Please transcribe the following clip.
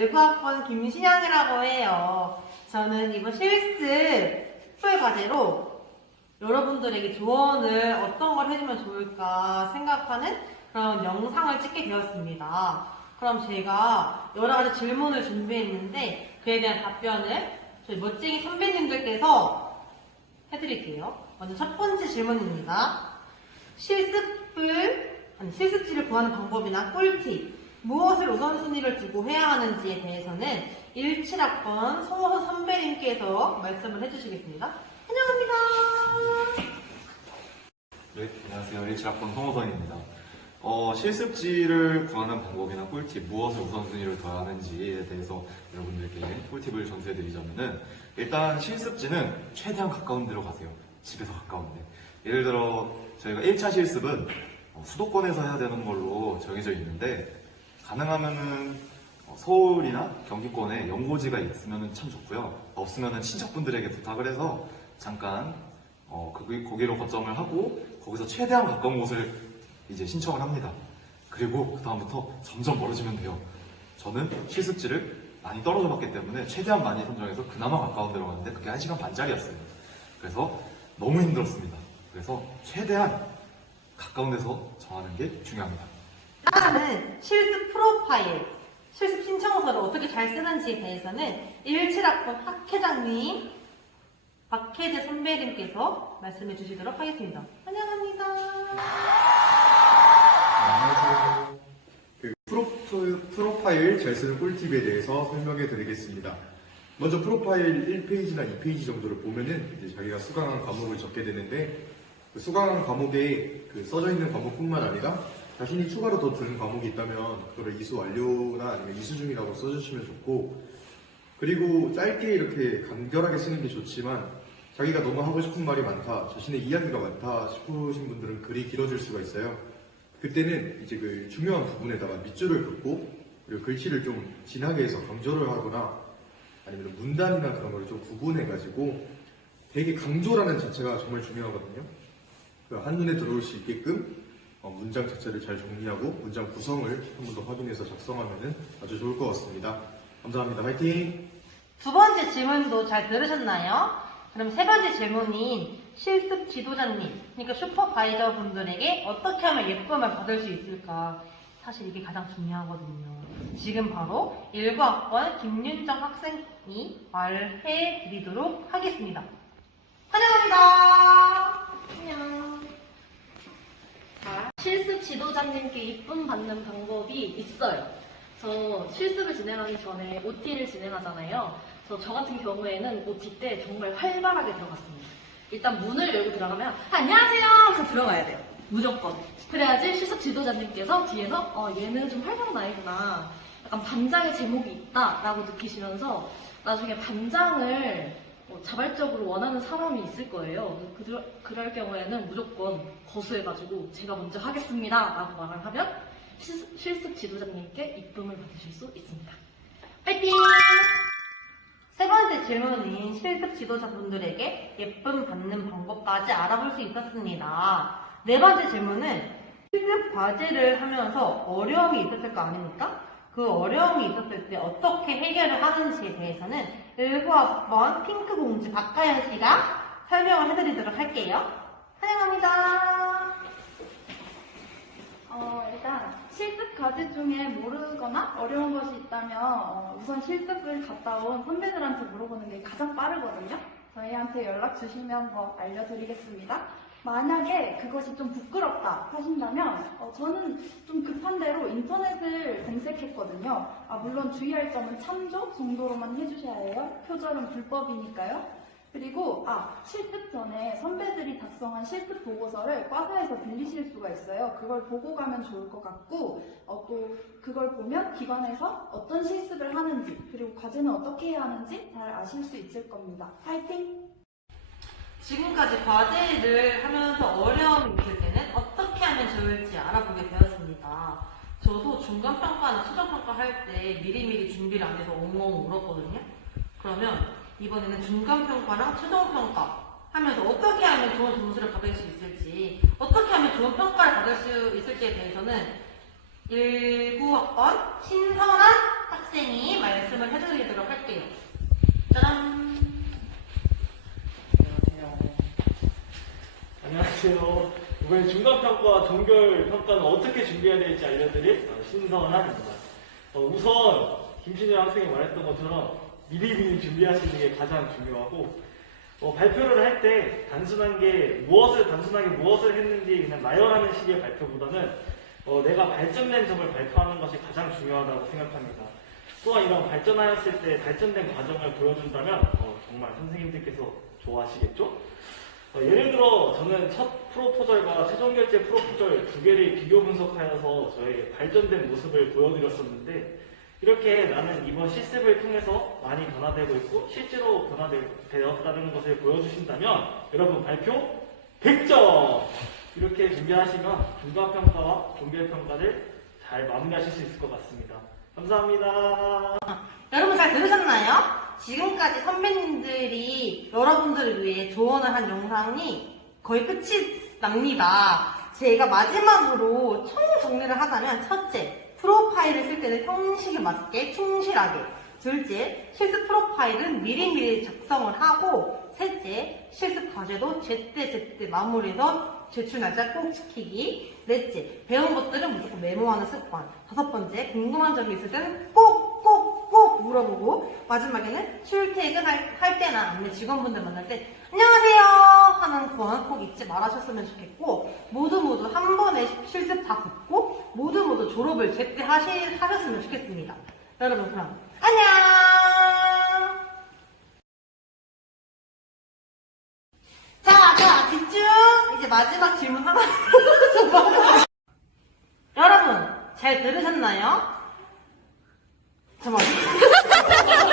19학번 김신양이라고 해요. 저는 이번 실습 특별 과제로 여러분들에게 조언을 어떤 걸 해주면 좋을까 생각하는 그런 영상을 찍게 되었습니다. 그럼 제가 여러 가지 질문을 준비했는데 그에 대한 답변을 저희 멋쟁이 선배님들께서 해드릴게요. 먼저 첫 번째 질문입니다. 실습지를 구하는 방법이나 꿀팁, 무엇을 우선순위를 두고 해야 하는지에 대해서는 17학번 송호선 선배님께서 말씀을 해주시겠습니다. 환영합니다. 네, 안녕하세요. 17학번 송호선입니다. 실습지를 구하는 방법이나 꿀팁, 무엇을 우선순위를 둬야 하는지에 대해서 여러분들께 꿀팁을 전수해드리자면은, 일단 실습지는 최대한 가까운 데로 가세요. 집에서 가까운데. 예를 들어 저희가 1차 실습은 수도권에서 해야 되는 걸로 정해져 있는데, 가능하면은 서울이나 경기권에 연고지가 있으면 참 좋고요. 없으면 친척분들에게 부탁을 해서 잠깐 거기로 거점을 하고 거기서 최대한 가까운 곳을 이제 신청을 합니다. 그리고 그 다음부터 점점 멀어지면 돼요. 저는 실습지를 많이 떨어져 봤기 때문에 최대한 많이 선정해서 그나마 가까운 데로 갔는데 그게 1시간 반짜리였어요. 그래서 너무 힘들었습니다. 그래서 최대한 가까운 데서 정하는 게 중요합니다. 다음은 실습 프로파일, 실습 신청서를 어떻게 잘 쓰는지에 대해서는 17학번 학회장님, 박혜재 선배님께서 말씀해 주시도록 하겠습니다. 환영합니다. 안녕하세요. 프로파일 잘 쓰는 꿀팁에 대해서 설명해 드리겠습니다. 먼저 프로파일 1페이지나 2페이지 정도를 보면은 이제 자기가 수강한 과목을 적게 되는데, 그 수강한 과목에 써져 있는 과목뿐만 아니라 자신이 추가로 더 드는 과목이 있다면 그거를 이수 완료나 아니면 이수 중이라고 써주시면 좋고, 그리고 짧게 이렇게 간결하게 쓰는 게 좋지만 자기가 너무 하고 싶은 말이 많다, 자신의 이야기가 많다 싶으신 분들은 글이 길어질 수가 있어요. 그때는 이제 그 중요한 부분에다가 밑줄을 긋고, 그리고 글씨를 좀 진하게 해서 강조를 하거나 아니면 문단이나 그런 거를 좀 구분해가지고, 되게 강조라는 자체가 정말 중요하거든요. 그 한눈에 들어올 수 있게끔 문장 자체를 잘 정리하고 문장 구성을 한 번 더 확인해서 작성하면 아주 좋을 것 같습니다. 감사합니다. 화이팅! 두 번째 질문도 잘 들으셨나요? 그럼 세 번째 질문인 실습 지도자님, 그러니까 슈퍼바이저 분들에게 어떻게 하면 예쁨을 받을 수 있을까? 사실 이게 가장 중요하거든요. 지금 바로 19학번 김윤정 학생이 말해 드리도록 하겠습니다. 환영합니다. 안녕. 자, 실습 지도자님께 이쁨 받는 방법이 있어요. 저 실습을 진행하기 전에 OT를 진행하잖아요. 저 같은 경우에는 OT 때 정말 활발하게 들어갔습니다. 일단 문을 열고 들어가면 안녕하세요 하면서 들어가야 돼요. 무조건. 그래야지 실습 지도자님께서 뒤에서 얘는 좀 활발한 아이구나, 약간 반장의 제목이 있다 라고 느끼시면서 나중에 반장을 자발적으로 원하는 사람이 있을 거예요. 그럴 경우에는 무조건 거수해가지고 제가 먼저 하겠습니다 라고 말을 하면 실습 지도자님께 이쁨을 받으실 수 있습니다. 파이팅! 세 번째 질문인 실습 지도자분들에게 예쁨 받는 방법까지 알아볼 수 있었습니다. 네 번째 질문은 실습 과제를 하면서 어려움이 있었을 거 아닙니까? 그 어려움이 있었을 때 어떻게 해결을 하는지에 대해서는 19학번 핑크공주 박가연 씨가 설명을 해드리도록 할게요. 환영합니다. 일단 실습 과제 중에 모르거나 어려운 것이 있다면 우선 실습을 갔다 온 선배들한테 물어보는 게 가장 빠르거든요. 저희한테 연락 주시면 알려드리겠습니다. 만약에 그것이 좀 부끄럽다 하신다면 저는 좀 급한 대로 인터넷을 검색했거든요. 물론 주의할 점은 참조 정도로만 해주셔야 해요. 표절은 불법이니까요. 그리고 실습 전에 선배들이 작성한 실습 보고서를 과사에서 빌리실 수가 있어요. 그걸 보고 가면 좋을 것 같고, 또 그걸 보면 기관에서 어떤 실습을 하는지, 그리고 과제는 어떻게 해야 하는지 잘 아실 수 있을 겁니다. 파이팅! 지금까지 과제를 하면서 어려움이 있을 때는 어떻게 하면 좋을지 알아보게 되었습니다. 저도 중간평가나 최종평가 할 때 미리미리 준비를 안 해서 엉엉 울었거든요. 그러면 이번에는 중간평가랑 최종평가 하면서 어떻게 하면 좋은 점수를 받을 수 있을지, 어떻게 하면 좋은 평가를 받을 수 있을지에 대해서는 19학번 신선한 학생이 말씀을 해드리도록 할게요. 짜잔! 안녕하세요. 이번에 중간평가와 종결평가는 어떻게 준비해야 될지 알려드릴 신선한입니다. 우선 김신영 학생이 말했던 것처럼 미리미리 준비하시는 게 가장 중요하고 발표를 할 때 단순하게 무엇을 했는지 그냥 나열하는 식의 발표보다는 내가 발전된 점을 발표하는 것이 가장 중요하다고 생각합니다. 또한 이런 발전하였을 때 발전된 과정을 보여준다면 정말 선생님들께서 좋아하시겠죠? 예를 들어 저는 첫 프로포절과 최종결제 프로포절 두 개를 비교 분석하여서 저의 발전된 모습을 보여드렸었는데 이렇게 나는 이번 실습을 통해서 많이 변화되고 있고 실제로 변화되었다는 것을 보여주신다면 여러분 발표 100점! 이렇게 준비하시면 중간평가와 종결평가를 잘 마무리하실 수 있을 것 같습니다. 감사합니다. 여러분 잘 들으셨나요? 지금까지 선배님들이 여러분들을 위해 조언을 한 영상이 거의 끝이 납니다. 제가 마지막으로 총 정리를 하자면 첫째, 프로파일을 쓸 때는 형식에 맞게 충실하게. 둘째, 실습 프로파일은 미리미리 작성을 하고. 셋째, 실습 과제도 제때 마무리해서 제출 날짜 꼭 지키기. 넷째, 배운 것들은 무조건 메모하는 습관. 다섯 번째, 궁금한 점이 있을 때는 꼭 물어보고. 마지막에는 출퇴근할 때나 아니면 직원분들 만날 때 안녕하세요 하는 거는 꼭 잊지 말아셨으면 좋겠고, 모두 한 번에 실습 다 붙고 모두 졸업을 제때 하셨으면 좋겠습니다. 여러분 그럼 안녕. 자 집중. 이제 마지막 질문 하나. 여러분 잘 들으셨나요? 잠깐만.